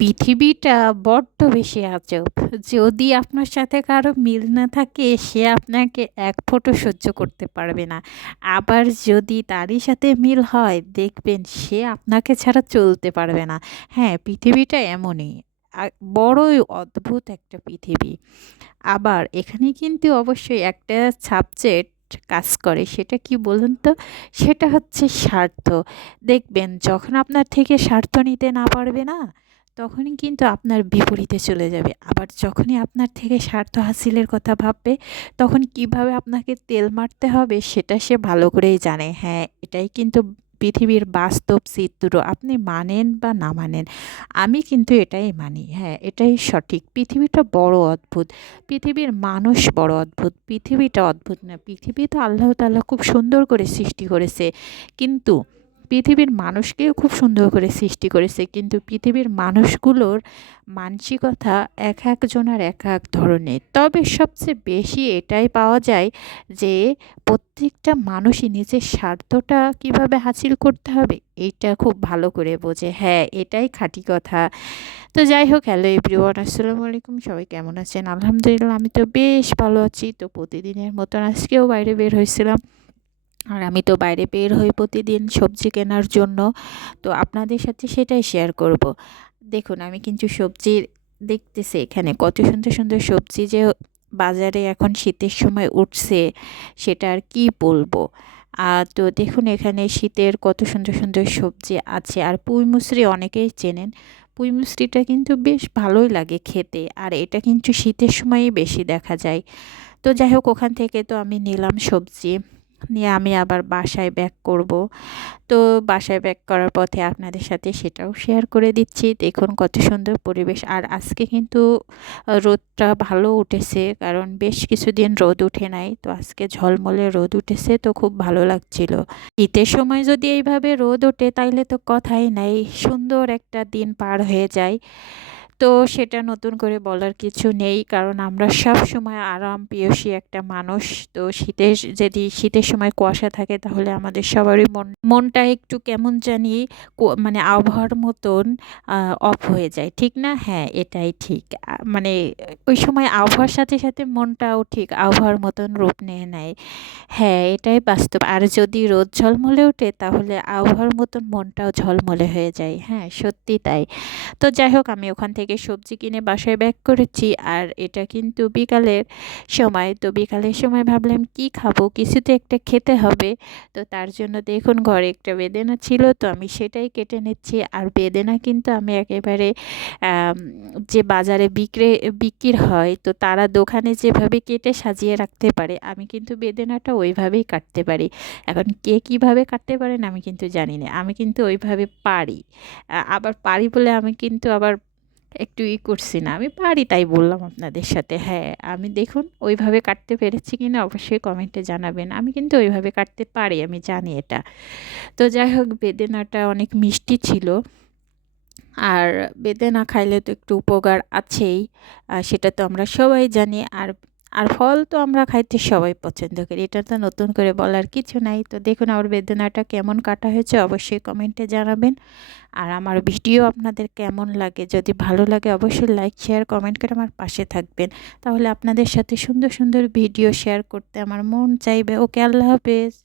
পৃথিবীটা বড্ড বেশি আজব। যদি আপনার সাথে কারো মিল না থাকে, সে আপনাকে এক ফোঁটা সহ্য করতে পারবে না। আবার যদি তারই সাথে মিল হয়, দেখবেন সে আপনাকে ছাড়া চলতে পারবে না। হ্যাঁ, পৃথিবীটা এমনই। আ বড়ই অদ্ভুত একটা পৃথিবী। আবার এখানে কিন্তু অবশ্যই একটা সাবজেক্ট কাজ করে। সেটা কি বলুন তো? সেটা হচ্ছে স্বার্থ। দেখবেন যখন আপনার থেকে স্বার্থ নিতে না পারবে না, তখনই কিন্তু আপনার বিপরীতে চলে যাবে। আবার যখনই আপনার থেকে স্বার্থ হাসিলের কথা ভাববে, তখন কিভাবে আপনাকে তেল মারতে হবে সেটা সে ভালো করেই জানে। হ্যাঁ, এটাই কিন্তু পৃথিবীর বাস্তব চিত্র। আপনি মানেন বা না মানেন, আমি কিন্তু এটাই মানি। হ্যাঁ, এটাই সঠিক। পৃথিবীটা বড় অদ্ভুত। পৃথিবীর মানুষ বড় অদ্ভুত। পৃথিবীটা অদ্ভুত না। পৃথিবী তো আল্লাহ তাআলা খুব সুন্দর করে সৃষ্টি করেছে। কিন্তু পৃথিবীর মানুষকেও খুব সুন্দর করে সৃষ্টি করেছে। কিন্তু পৃথিবীর মানুষগুলোর মানসিকতা এক একজনের এক এক ধরনের। তবে সবচেয়ে বেশি এটাই পাওয়া যায় যে প্রত্যেকটা মানুষই নিজের স্বার্থটা কিভাবে হাসিল করতে হবে এইটা খুব ভালো করে বোঝে। হ্যাঁ, এটাই খাঁটি কথা। তো যাই হোক, হ্যালো এভরিওয়ান, আসসালামু আলাইকুম। সবাই কেমন আছেন? আলহামদুলিল্লাহ, আমি তো বেশ ভালো আছি। তো প্রতিদিনের মতন আজকেও বাইরে বের হয়েছিলাম। আর আমি তো বাইরে বের হই প্রতিদিন সবজি কেনার জন্য। তো আপনাদের সাথে সেটাই শেয়ার করব। দেখুন, আমি কিন্তু সবজি দেখতেছি এখানে কত সুন্দর সুন্দর সবজি যে বাজারে এখন শীতের সময় উঠছে, সেটা আর কি বলবো। তো দেখুন, এখানে শীতের কত সুন্দর সুন্দর সবজি আছে। আর পুঁই মুসরি অনেকেই চেনেন। পুঁই মুসরিটা কিন্তু বেশ ভালোই লাগে খেতে, আর এটা কিন্তু শীতের সময়ই বেশি দেখা যায়। তো যাই হোক, ওখান থেকে তো আমি নিলাম সবজি, নিয়ে আমি আবার বাসায় ব্যাক করব। তো বাসায় ব্যাক করার পথে আপনাদের সাথে সেটাও শেয়ার করে দিচ্ছি। দেখুন কত সুন্দর পরিবেশ। আর আজকে কিন্তু রোদটা ভালো উঠেছে, কারণ বেশ কিছুদিন রোদ উঠে নাই। তো আজকে ঝলমলে রোদ উঠেছে, তো খুব ভালো লাগছিল। শীতের সময় যদি এইভাবে রোদ ওঠে তাইলে তো কথাই নাই, সুন্দর একটা দিন পার হয়ে যায়। তো সেটা নতুন করে বলার কিছু নেই, কারণ আমরা সব সময় আরাম প্রিয়সী একটা মানুষ। তো যদি শীতের সময় কুয়াশা থাকে, তাহলে আমাদের সবারই মনটা একটু কেমন জানি মানে আবহাওয়ার মতন অফ হয়ে যায়, ঠিক না? হ্যাঁ, এটাই ঠিক। মানে ওই সময় আবহাওয়ার সাথে সাথে মনটাও ঠিক আবহাওয়ার মতন রূপ নিয়ে নেয়। হ্যাঁ, এটাই বাস্তব। আর যদি রোদ ঝলমলে ওঠে, তাহলে আবহাওয়ার মতন মনটাও ঝলমলে হয়ে যায়। হ্যাঁ, সত্যি তাই। তো যাই হোক, আমি ওখান থেকে সবজি কিনে বাসায় ব্যাক করেছি। আর এটা কিন্তু বিকালের সময়। তো বিকালের সময় ভাবলাম কি খাবো, কিছু তো একটা খেতে হবে। তো তার জন্য দেখুন, ঘরে একটা বেদেনা ছিল, তো আমি সেটাই কেটে নিচ্ছি। আর বেদেনা কিন্তু আমি একেবারে যে বাজারে বিক্রি হয়, তো তারা দোকানে যেভাবে কেটে সাজিয়ে রাখতে পারে, আমি কিন্তু বেদেনাটা ওইভাবেই কাটতে পারি। এখন কে কীভাবে কাটতে পারেন আমি কিন্তু জানি না, আমি কিন্তু ওইভাবে পারি। আবার পারি বলে আমি কিন্তু আবার একটু করছি না, আমি পারি তাই বললাম আপনাদের সাথে। হ্যাঁ, আমি দেখুন ওইভাবে কাটতে পেরেছি কিনা অবশ্যই কমেন্টে জানাবেন। আমি কিন্তু ওইভাবে কাটতে পারি, আমি জানি এটা। তো যাই হোক, বেদেনাটা অনেক মিষ্টি ছিল। আর বেদে না খাইলে তো একটু উপকার আছেই, সেটা তো আমরা সবাই জানি। আর আর ফল তো আমরা খাইতে সবাই পছন্দ করি, এটা তো নতুন করে বলার কিছু নাই। তো দেখুন আমার বেদনাটা কেমন কাটা হয়েছে অবশ্যই কমেন্টে জানাবেন। আর আমার ভিডিও আপনাদের কেমন লাগে, যদি ভালো লাগে অবশ্যই লাইক শেয়ার কমেন্ট করে আমার পাশে থাকবেন। তাহলে আপনাদের সাথে সুন্দর সুন্দর ভিডিও শেয়ার করতে আমার মন চাইবে। ওকে, আল্লাহ হাফেজ।